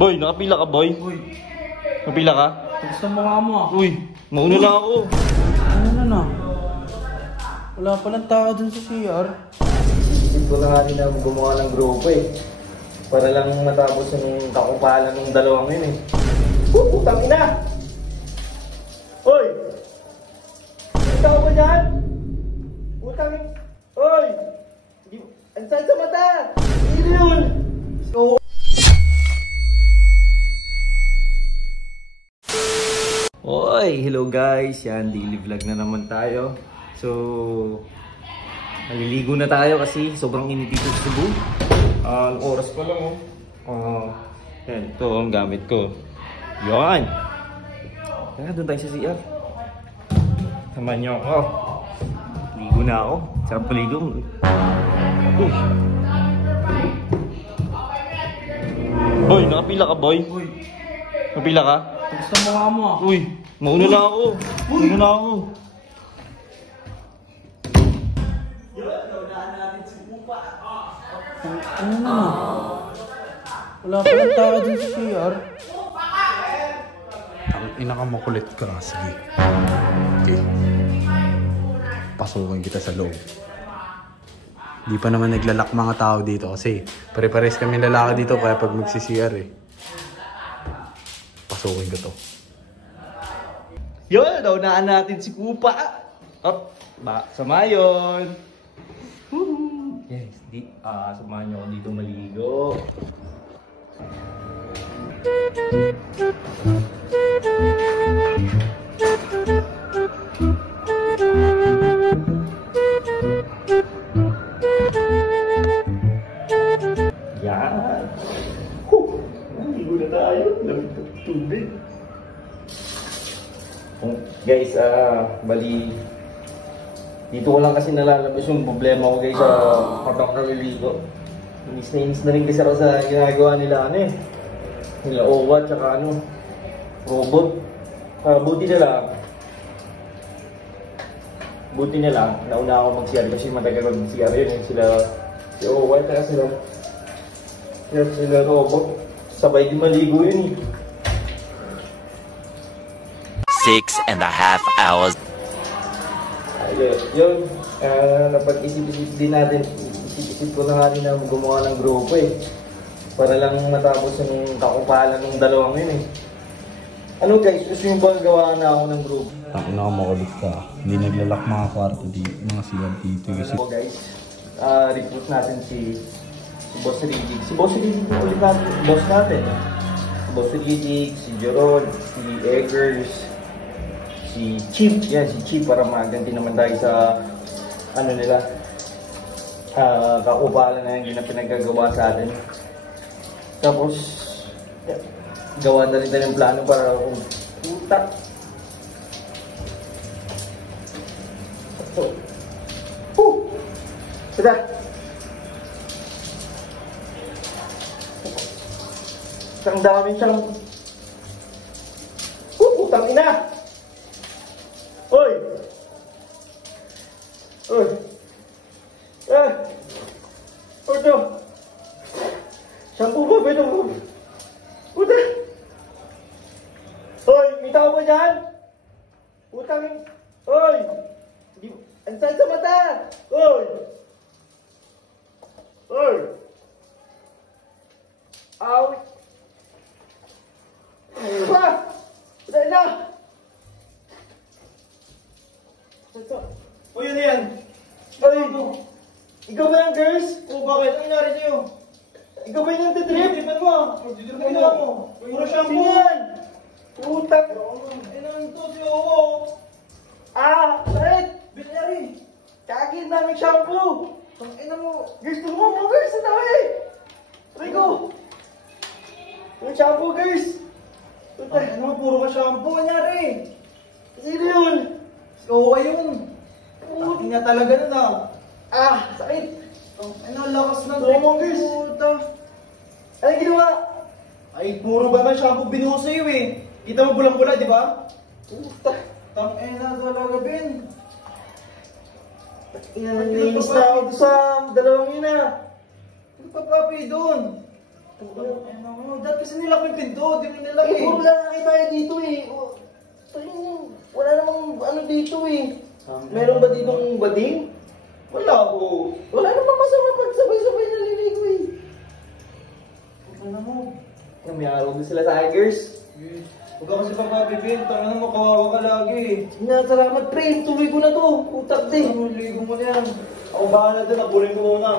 Boy, nakapila ka, boy? Uy. Nakapila ka? Gusto mo nga mo ah. Uy, mauna na ako. Ano na? Wala palang tao dun sa CR. Isip ko na nga rin na gumawa ng grupo eh. Para lang matapos yung kakupalan ng dalawang yun eh. Putang ina! Hoy! Ikaw ba dyan? Putang ina! Hoy! Ang saan sa mata! Sino yun? Oo. Oy, hello guys. Yan, daily vlog na naman tayo. So, naliligo na tayo kasi sobrang init dito sa Cebu. Oras pa lang yan, ito ang gamit ko. Yan. Kaya doon tayo sa CR. Samahan niyo ako. Ligo na ako. Sarap paligo. Uy. Boy, nakapila ka, boy? Uy. Nakapila ka? Gusto mo nga mo ah. Uy, mauna na ako. Mauna na ako. Ano na? Wala palang tao dun sa CR. Ang ina ka makulit ka. Sige. Okay. Pasukin kita sa loob. Di pa naman naglalak mga tao dito kasi pare-pares kami lalaki dito kaya pag magsi-CR eh. Pasukin ko to. Yun, naunaan natin si Kupa. Up, sama yun. Yes, samahan nyo ako dito maligo. Yan. Maligo na tayo. Lamig na tubig. Guys, bali dito ko lang kasi nalalabas yung problema ko guys habang naliligo. Inis na rin kasi ako sa ginagawa nila nila Owa tsaka robot. Buti na lang nauna ako mag-CR kasi matagal mag-CR yun si Owa tsaka sila robot. Sabay di maligo yun 6.5 hours. Yun, napag-isip-isip din natin, isip ko na nga rin na gumawa ng grupo eh. Para lang matapos yung kakupalan ng dalawang yun eh. Ano guys, gusto nyo ba gawa na ako ng grupo? Ang ina ka makulit ka. Hindi naglalak mga kwarto dito, mga CR dito kasi. So guys, recruit natin si Boss Riddick. Si Boss Riddick ulit natin, boss natin. Si Boss Riddick, si Jorod, si Eggers, si Chip, yan si Chip para maganti naman tayo sa nila kakupalan na hindi na pinagagawa sa atin. Tapos gawa na rin tayo ng plano para kung puta Sada isang dami siyang putang ina. Oi! Oi! Ojo! Shampoo ba ito? Puta! Oi! May tao ba dyan? Putang in... Oi! Ang saan sa mata! Oi! Oi! Aw! Ah! Puta na! O yun na yan. Ay, ikaw ba yan, girls? O bakit? Ano nangyari sa'yo? Ikaw ba yung nagtitrip? Tipan mo. Tipan mo. Puro shampoo yan. Putak. Inan to si Owo. Sakit. Binyari. Kagin namin shampoo. Inan mo. Gusto mo mo, girls. Ang dami. Rico. Yung shampoo, girls. Ano, puro ka shampoo. Nangyari. Sino yun? Oo, ayun. Taki niya talaga nun sakit. Ano, lakas ng trip. Puta. Ano ginawa? Ay, puro ba naman shampoo binuho sa'yo eh. Kita mo bulang-bula, di ba? Puta. Tang-ena talaga, Ben. Nainis na ako sa dalawang yun Ano pa, papi, doon? Dad, kasi nilak yung pinto. Di mo nilak eh. Puro lalaki tayo dito eh. Wala namang ano dito eh. Meron ba ditong bading? Wala po. Wala namang masama pag sabay-sabay naliligo eh. Ano mo? May araw din sila Tigers. Huwag ka kasi papabibin. Tanga mo, kawawa ka lagi. Salamat pre, tuloy ko na to. Utak din. Ligo mo na yan. Ako bahala doon, nakunin ko muna.